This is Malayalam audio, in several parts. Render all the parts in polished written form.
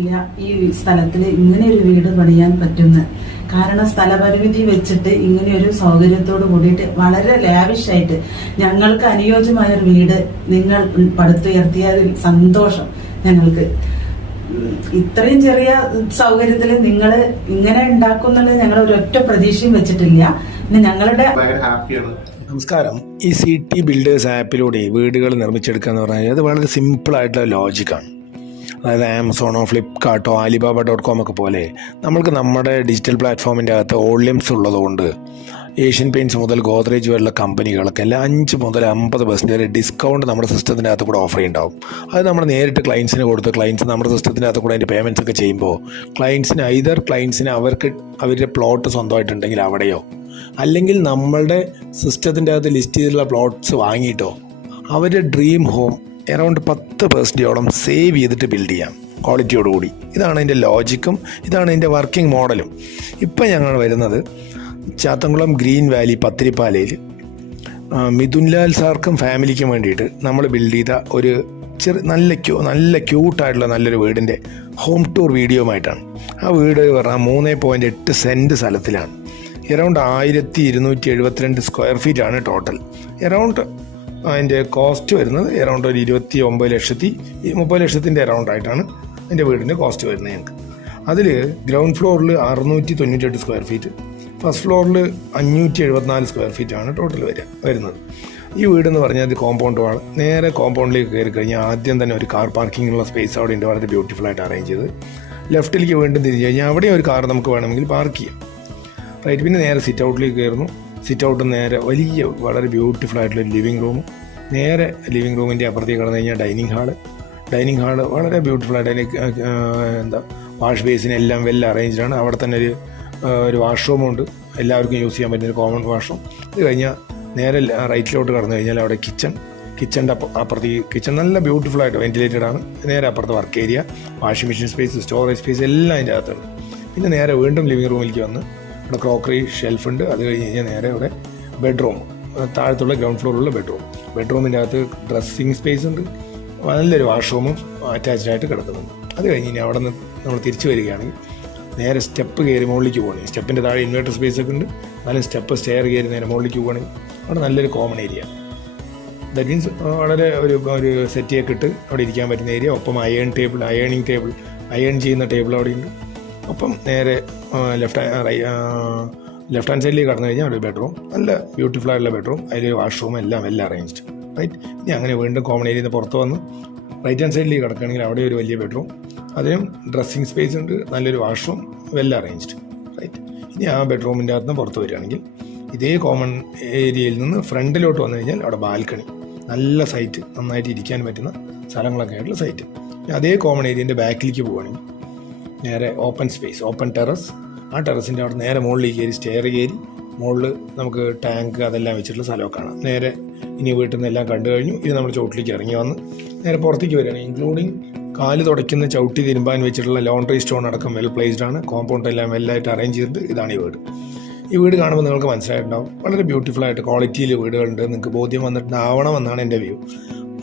വിചാരിച്ചിട്ടില്ല ഈ സ്ഥലത്തിൽ ഇങ്ങനെ ഒരു വീട് പണിയാൻ പറ്റുന്ന. കാരണം സ്ഥലപരിമിതി വെച്ചിട്ട് ഇങ്ങനെ ഒരു സൗകര്യത്തോട് കൂടിയിട്ട് വളരെ ലാവിഷായിട്ട് ഞങ്ങൾക്ക് അനുയോജ്യമായ ഒരു വീട് നിങ്ങൾ പടുത്തുയർത്തിയതിൽ സന്തോഷം. ഞങ്ങൾക്ക് ഇത്രയും ചെറിയ സൗകര്യത്തിൽ നിങ്ങൾ ഇങ്ങനെ ഉണ്ടാക്കുന്നുള്ളത് ഞങ്ങൾ ഒരൊറ്റ പ്രതീക്ഷയും വെച്ചിട്ടില്ല. പിന്നെ ഞങ്ങളുടെ നമസ്കാരം. ഈ സിറ്റി ബിൽഡേഴ്സ് ആപ്പിലൂടെ വീടുകൾ നിർമ്മിച്ചെടുക്കുക എന്ന് പറഞ്ഞാൽ അത് വളരെ സിമ്പിളായിട്ടുള്ള ലോജിക്കാണ്. അതായത് ആമസോണോ ഫ്ലിപ്കാർട്ടോ ആലിബാബ.com ഒക്കെ പോലെ നമ്മൾക്ക് നമ്മുടെ ഡിജിറ്റൽ പ്ലാറ്റ്ഫോമിൻ്റെ അകത്ത് വോള്യൂംസ് ഉള്ളതുകൊണ്ട് ഏഷ്യൻ പെയിൻറ്റ്സ് മുതൽ ഗോദ്രേജ് വരെയുള്ള കമ്പനികളൊക്കെ എല്ലാം 5 മുതൽ 50% വരെ ഡിസ്കൗണ്ട് നമ്മുടെ സിസ്റ്റത്തിൻ്റെ അകത്ത് കൂടെ ഓഫർ ചെയ്യുന്നുണ്ടാവും. അത് നമ്മൾ നേരിട്ട് ക്ലയൻസിന് കൊടുത്ത് ക്ലയൻസ് നമ്മുടെ സിസ്റ്റത്തിൻ്റെ അകത്ത് കൂടെ അതിൻ്റെ പേയ്മെൻറ്റ്സ് ഒക്കെ ചെയ്യുമ്പോൾ ക്ലയൻസിന് അവരുടെ പ്ലോട്ട് സ്വന്തമായിട്ടുണ്ടെങ്കിൽ അവിടെയോ അല്ലെങ്കിൽ നമ്മളുടെ സിസ്റ്റത്തിൻ്റെ അകത്ത് ലിസ്റ്റ് ചെയ്തിട്ടുള്ള പ്ലോട്ട്സ് വാങ്ങിയിട്ടോ അവരുടെ ഡ്രീം ഹോം അറൗണ്ട് 10%ഓളം സേവ് ചെയ്തിട്ട് ബിൽഡ് ചെയ്യാം ക്വാളിറ്റിയോടുകൂടി. ഇതാണ് അതിൻ്റെ ലോജിക്കും, ഇതാണ് അതിൻ്റെ വർക്കിംഗ് മോഡലും. ഇപ്പം ഞങ്ങൾ വരുന്നത് ചാത്തൻകുളം ഗ്രീൻ വാലി പത്തിരിപ്പാലയിൽ മിഥുൻലാൽ സാർക്കും ഫാമിലിക്കും വേണ്ടിയിട്ട് നമ്മൾ ബിൽഡ് ചെയ്ത ഒരു നല്ല ക്യൂട്ടായിട്ടുള്ള നല്ലൊരു വീടിൻ്റെ ഹോം ടൂർ വീഡിയോയുമായിട്ടാണ്. ആ വീട് പറഞ്ഞാൽ 3.8 സെൻറ്റ് സ്ഥലത്തിലാണ്. അറൗണ്ട് 1272 സ്ക്വയർ ഫീറ്റ് ആണ് ടോട്ടൽ. അറൗണ്ട് അതിൻ്റെ കോസ്റ്റ് വരുന്നത് അറൗണ്ട് ഒരു 29 ലക്ഷത്തിൻ്റെ അറൗണ്ട് ആയിട്ടാണ് അതിൻ്റെ വീടിൻ്റെ കോസ്റ്റ് വരുന്നത് ഞങ്ങൾക്ക്. അതിൽ ഗ്രൗണ്ട് ഫ്ലോറിൽ 698 സ്ക്വയർ ഫീറ്റ്, ഫസ്റ്റ് ഫ്ലോറിൽ 574 സ്ക്വയർ ഫീറ്റാണ് ടോട്ടൽ വരുന്നത്. ഈ വീടെന്ന് പറഞ്ഞാൽ അത് കോമ്പൗണ്ട് വാൾ. നേരെ കോമ്പൗണ്ടിലേക്ക് കയറി കഴിഞ്ഞാൽ ആദ്യം തന്നെ ഒരു കാർ പാർക്കിങ്ങിനുള്ള സ്പേസ് അവിടെ ഉണ്ട്, വളരെ ബ്യൂട്ടിഫുള്ളായിട്ട് അറേഞ്ച് ചെയ്ത്. ലെഫ്റ്റിലേക്ക് വീണ്ടും തിരിഞ്ഞ് കഴിഞ്ഞാൽ അവിടെ ഒരു കാർ നമുക്ക് വേണമെങ്കിൽ പാർക്ക് ചെയ്യാം. റൈറ്റ്. പിന്നെ നേരെ സിറ്റ് ഔട്ടിലേക്ക് കയറുന്നു. സിറ്റ് ഔട്ട് നേരെ വളരെ ബ്യൂട്ടിഫുൾ ആയിട്ടുള്ള ലിവിങ് റൂം. നേരെ ലിവിങ് റൂമിൻ്റെ അപ്പുറത്തേക്ക് കടന്നു കഴിഞ്ഞാൽ ഡൈനിങ് ഹാള് വളരെ ബ്യൂട്ടിഫുള്ളായിട്ട് അതിന് വാഷ് ബേസിന് എല്ലാം വെൽ അറേഞ്ച്ഡാണ്. അവിടെ തന്നെ ഒരു വാഷ്റൂമുണ്ട്, എല്ലാവർക്കും യൂസ് ചെയ്യാൻ പറ്റുന്ന ഒരു കോമൺ വാഷ്റൂം. ഇത് കഴിഞ്ഞാൽ നേരെ റൈറ്റിലോട്ട് കടന്നു കഴിഞ്ഞാൽ അവിടെ കിച്ചൻ്റെ അപ്പുറത്തേക്ക് കിച്ചൺ നല്ല ബ്യൂട്ടിഫുള്ളായിട്ട് വെന്റിലേറ്റഡ് ആണ്. നേരെ അപ്പുറത്ത് work area, washing machine space, storage space എല്ലാം അതിൻ്റെ അകത്തുണ്ട്. പിന്നെ നേരെ വീണ്ടും ലിവിങ് റൂമിലേക്ക് വന്ന് അവിടെ ക്രോക്കറി ഷെൽഫുണ്ട്. അത് കഴിഞ്ഞ് കഴിഞ്ഞാൽ നേരെ അവിടെ ബെഡ്റൂം, താഴത്തുള്ള ഗ്രൗണ്ട് ഫ്ലോറിലുള്ള ബെഡ്റൂമിൻ്റെ അകത്ത് ഡ്രസ്സിങ് സ്പേസ് ഉണ്ട്, നല്ലൊരു വാഷ്റൂമും അറ്റാച്ച്ഡായിട്ട് കിടക്കുന്നുണ്ട്. അത് കഴിഞ്ഞ് ഇനി അവിടെ നിന്ന് നമ്മൾ തിരിച്ചു വരികയാണെങ്കിൽ നേരെ സ്റ്റെപ്പ് കയറി മുകളിലേക്ക് പോകണമെങ്കിൽ സ്റ്റെപ്പിൻ്റെ താഴെ ഇൻവേർട്ടർ സ്പേസ് ഒക്കെ ഉണ്ട്. എന്നാലും സ്റ്റെയർ കയറി നേരെ മുകളിലേക്ക് പോകണമെങ്കിൽ അവിടെ നല്ലൊരു കോമൺ ഏരിയ, ദാറ്റ് മീൻസ് വളരെ ഒരു സെറ്റിയൊക്കെ ഇട്ട് അവിടെ ഇരിക്കാൻ പറ്റുന്ന ഏരിയ. ഒപ്പം അയേണിങ് ടേബിൾ അയേൺ ചെയ്യുന്ന ടേബിൾ അവിടെ ഉണ്ട്. ഒപ്പം നേരെ ലെഫ്റ്റ് ഹാൻഡ് സൈഡിലേക്ക് കടന്നു കഴിഞ്ഞാൽ അവിടെ ബെഡ്റൂം, നല്ല ബ്യൂട്ടിഫുൾ ആയിട്ടുള്ള ബെഡ്റൂം, അതിൽ വാഷ്റൂം എല്ലാം അറേഞ്ച്ഡ്. റൈറ്റ്. ഇനി അങ്ങനെ വീണ്ടും കോമൺ ഏരിയയിൽ നിന്ന് പുറത്ത് വന്ന് റൈറ്റ് ഹാൻഡ് സൈഡിലേക്ക് കിടക്കുകയാണെങ്കിൽ അവിടെ ഒരു വലിയ ബെഡ്റൂം, അതിനും ഡ്രസ്സിങ് സ്പേസ് ഉണ്ട്, നല്ലൊരു വാഷ്റൂം, അറേഞ്ച്ഡ്. റൈറ്റ്. ഇനി ആ ബെഡ്റൂമിൻ്റെ അകത്ത് നിന്ന് പുറത്ത് വരികയാണെങ്കിൽ ഇതേ കോമൺ ഏരിയയിൽ നിന്ന് ഫ്രണ്ടിലോട്ട് വന്നു കഴിഞ്ഞാൽ അവിടെ ബാൽക്കണി, നല്ല സൈറ്റ്, നന്നായിട്ട് ഇരിക്കാൻ പറ്റുന്ന സ്ഥലങ്ങളൊക്കെ ആയിട്ടുള്ള സൈറ്റ്. അതേ കോമൺ ഏരിയൻ്റെ ബാക്കിലേക്ക് പോവുകയാണെങ്കിൽ നേരെ ഓപ്പൺ സ്പേസ്, ഓപ്പൺ ടെറസ്. ആ ടെറസിൻ്റെ അവിടെ നേരെ മുകളിലേക്ക് കയറി സ്റ്റെയർ കയറി മുകളിൽ നമുക്ക് ടാങ്ക് അതെല്ലാം വെച്ചിട്ടുള്ള സ്ഥലമൊക്കെ കാണാം. നേരെ ഇനി വീട്ടിൽ നിന്ന് എല്ലാം കണ്ടു കഴിഞ്ഞു. ഇനി നമ്മൾ ചോട്ടിലേക്ക് ഇറങ്ങി വന്ന് നേരെ പുറത്തേക്ക് വരികയാണ്. ഇൻക്ലൂഡിങ് കാല് തുടയ്ക്കുന്ന ചവിട്ടി തിരുമ്പാൻ വെച്ചിട്ടുള്ള ലോണ്ടറി സ്റ്റോൺ അടക്കം വെൽ പ്ലേസ്ഡ് ആണ്. കോമ്പൗണ്ട് എല്ലാം വെല്ലായിട്ട് അറേഞ്ച് ചെയ്തിട്ട് ഇതാണ് ഈ വീട്. ഈ വീട് കാണുമ്പോൾ നിങ്ങൾക്ക് മനസ്സിലായിട്ടുണ്ടാവും വളരെ ബ്യൂട്ടിഫുള്ളായിട്ട് ക്വാളിറ്റിയിൽ വീടുകളുണ്ട്. നിങ്ങൾക്ക് ബോധ്യം വന്നിട്ടുണ്ടാവണമെന്നാണ് എൻ്റെ വ്യൂ.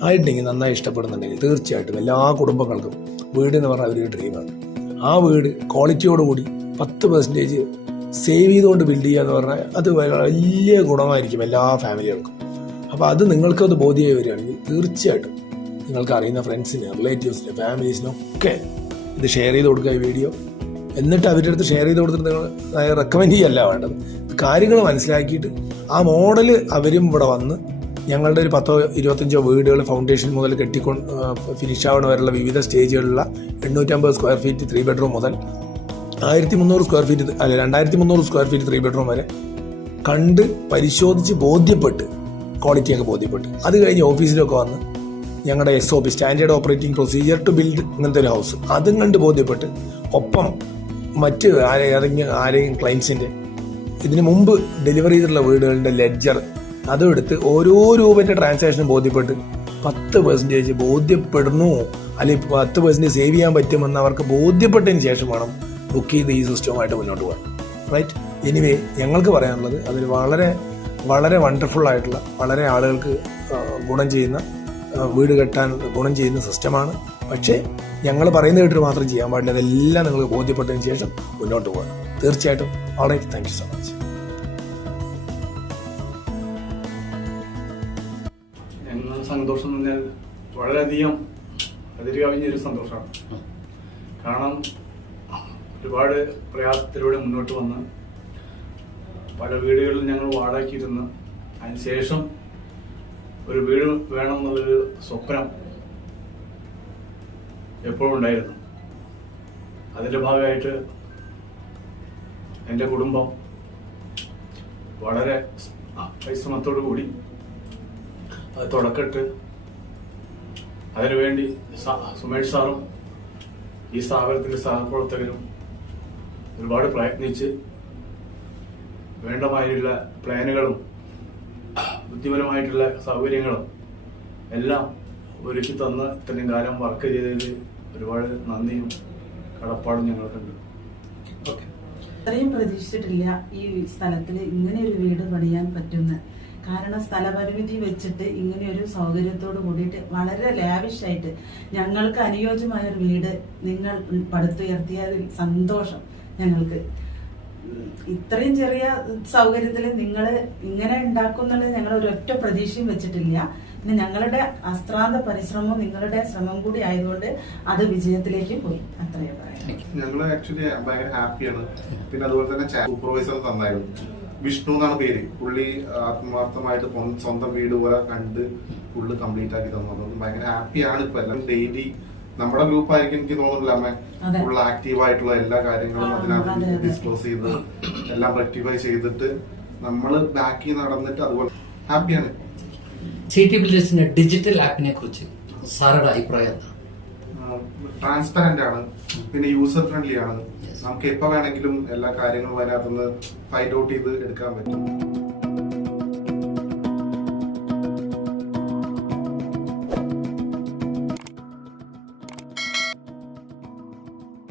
ആയിട്ടുണ്ടെങ്കിൽ നന്നായി ഇഷ്ടപ്പെടുന്നുണ്ടെങ്കിൽ തീർച്ചയായിട്ടും എല്ലാ കുടുംബങ്ങൾക്കും വീട് എന്ന് പറഞ്ഞാൽ ഒരു ഡ്രീമാണ്. ആ വീട് ക്വാളിറ്റിയോടുകൂടി 10% സേവ് ചെയ്തുകൊണ്ട് ബിൽഡ് ചെയ്യുക എന്ന് പറഞ്ഞാൽ അത് വലിയ ഗുണമായിരിക്കും എല്ലാ ഫാമിലികൾക്കും. അപ്പോൾ അത് നിങ്ങൾക്കത് ബോധ്യമായി വരികയാണെങ്കിൽ തീർച്ചയായിട്ടും നിങ്ങൾക്ക് അറിയുന്ന ഫ്രണ്ട്സിന്, റിലേറ്റീവ്സിന്, ഫാമിലീസിനൊക്കെ ഇത് ഷെയർ ചെയ്ത് കൊടുക്കുക ഈ വീഡിയോ. എന്നിട്ട് അവരുടെ അടുത്ത് ഷെയർ ചെയ്ത് കൊടുത്തിട്ട് നിങ്ങൾ റെക്കമെൻഡ് ചെയ്യല്ല വേണ്ടത്. കാര്യങ്ങൾ മനസ്സിലാക്കിയിട്ട് ആ മോഡൽ അവരും ഇവിടെ വന്ന് ഞങ്ങളുടെ ഒരു 10-25 വീടുകൾ ഫൗണ്ടേഷൻ മുതൽ ഫിനിഷ് ആവണ വരെയുള്ള വിവിധ സ്റ്റേജുകളിലുള്ള 850 സ്ക്വയർ ഫീറ്റ് 3 ബെഡ്റൂം മുതൽ 1300 square feet 2300 square feet 3 bedroom വരെ കണ്ട് പരിശോധിച്ച് ബോധ്യപ്പെട്ട് ക്വാളിറ്റിയൊക്കെ ബോധ്യപ്പെട്ട് അത് കഴിഞ്ഞ് ഓഫീസിലൊക്കെ വന്ന് ഞങ്ങളുടെ SOP standard operating procedure to build ഇങ്ങനത്തെ ഒരു ഹൗസ് അതും കണ്ട് ബോധ്യപ്പെട്ട് ഒപ്പം മറ്റ് ആരെയും ക്ലയൻസിൻ്റെ ഇതിന് മുമ്പ് ഡെലിവറി ചെയ്തിട്ടുള്ള വീടുകളുടെ ലെഡ്ജർ അതും എടുത്ത് ഓരോ രൂപയുടെ ട്രാൻസാക്ഷനും ബോധ്യപ്പെട്ട് 10% ബോധ്യപ്പെടുന്നു അല്ലെങ്കിൽ 10% സേവ് ചെയ്യാൻ പറ്റുമെന്ന് അവർക്ക് ബോധ്യപ്പെട്ടതിന് ശേഷം വേണം ബുക്ക് ചെയ്ത് ഈ സിസ്റ്റവുമായിട്ട് മുന്നോട്ട് പോകാൻ. റൈറ്റ്. എനിവേ ഞങ്ങൾക്ക് പറയാനുള്ളത് അതൊരു വളരെ വളരെ വണ്ടർഫുൾ ആയിട്ടുള്ള വളരെ ആളുകൾക്ക് ഗുണം ചെയ്യുന്ന വീട് കെട്ടാൻ ഗുണം ചെയ്യുന്ന സിസ്റ്റമാണ്. പക്ഷേ ഞങ്ങൾ പറയുന്നത് കേട്ടിട്ട് മാത്രം ചെയ്യാൻ പാടില്ല. അതെല്ലാം നിങ്ങൾക്ക് ബോധ്യപ്പെട്ടതിന് ശേഷം മുന്നോട്ട് പോകണം. തീർച്ചയായിട്ടും. Alright, thank you so much. സന്തോഷം എന്ന് പറഞ്ഞാൽ വളരെയധികം അതിര് കവിഞ്ഞൊരു സന്തോഷമാണ്. കാരണം ഒരുപാട് പ്രയാസത്തിലൂടെ മുന്നോട്ട് വന്ന് പല വീടുകളിൽ ഞങ്ങൾ വാടകയ്ക്കിരുന്ന് അതിനുശേഷം ഒരു വീട് വേണം എന്നുള്ളൊരു സ്വപ്നം എപ്പോഴും ഉണ്ടായിരുന്നു. അതിൻ്റെ ഭാഗമായിട്ട് എൻ്റെ കുടുംബം വളരെ പരിശ്രമത്തോടു കൂടി അത് തുടക്കമിട്ട് അതിനുവേണ്ടി സുമേഷ് സാറും ഈ സ്ഥാപനത്തിൻ്റെ സഹപ്രവർത്തകരും ഒരുപാട് പ്രയത്നിച്ച് വേണ്ടമായിട്ടുള്ള പ്ലാനുകളും ബുദ്ധിപരമായിട്ടുള്ള സൗകര്യങ്ങളും എല്ലാം ഒരുക്കി തന്ന് ഇത്രയും കാലം വർക്ക് ചെയ്തതിൽ ഒരുപാട് നന്ദിയും കടപ്പാടും ഞങ്ങൾക്കുണ്ട്. അത്രയും പ്രതീക്ഷിച്ചിട്ടില്ല ഈ സ്ഥലത്തിൽ ഇങ്ങനെ ഒരു വീട് പണിയാൻ പറ്റുന്ന. കാരണം സ്ഥലപരിമിതി വെച്ചിട്ട് ഇങ്ങനെ ഒരു സൗകര്യത്തോട് കൂടിയിട്ട് വളരെ ലാവിഷായിട്ട് ഞങ്ങൾക്ക് അനുയോജ്യമായ ഒരു വീട് നിങ്ങൾ പടുത്തുയർത്തിയതിൽ സന്തോഷം ഞങ്ങൾക്ക്. ഇത്രയും ചെറിയ സൗകര്യത്തിൽ നിങ്ങൾ ഇങ്ങനെ ഉണ്ടാക്കുന്നുള്ളത് ഞങ്ങൾ ഒരൊറ്റ പ്രതീക്ഷയും വെച്ചിട്ടില്ല. പിന്നെ ഞങ്ങളുടെ അശ്രാന്ത പരിശ്രമവും നിങ്ങളുടെ ശ്രമം കൂടി ആയതുകൊണ്ട് അത് വിജയത്തിലേക്ക് പോയി. അത്രയും പറയാം. ഞങ്ങൾ ആക്ച്വലി ഭയങ്കര ഹാപ്പിയാണ്. പിന്നെ അതുപോലെ തന്നെ സൂപ്പർവൈസർ തന്നായിരുന്നു, വിഷ്ണു എന്നാണ് പേര്. പുള്ളി ആത്മാർത്ഥമായിട്ട് സ്വന്തം വീട് പോലെ കണ്ട് ഫുള്ള് കംപ്ലീറ്റ് ആക്കി തന്നു. അതുകൊണ്ട് ഭയങ്കര ഹാപ്പിയാണ്. ഇപ്പൊ എല്ലാം ഡെയിലി നമ്മുടെ ഗ്രൂപ്പ് ആയിരിക്കും എനിക്ക് തോന്നുന്നില്ല അമ്മ ഫുൾ ആക്റ്റീവ് ആയിട്ടുള്ള എല്ലാ കാര്യങ്ങളും അതിനകത്ത് ഡിസ്ക്ലോസ് ചെയ്ത് എല്ലാം റെക്ടിഫൈ ചെയ്തിട്ട് നമ്മള് ബാക്കി നടന്നിട്ട് അതുപോലെ ഹാപ്പിയാണ്. സിറ്റി ബിൽഡേഴ്സിന്റെ ഡിജിറ്റൽ ആപ്പിനെ കുറിച്ച് സാറുടെ അഭിപ്രായം എന്താ? ട്രാൻസ്പെറന്റ് ആണ്, പിന്നെ യൂസർ ഫ്രണ്ട്ലി ആണ്. നമുക്ക് എപ്പോ വേണമെങ്കിലും എല്ലാ കാര്യങ്ങളും അതിനകത്തുനിന്ന് ഫൈൻഡ് ഔട്ട് ചെയ്ത് എടുക്കാൻ പറ്റും.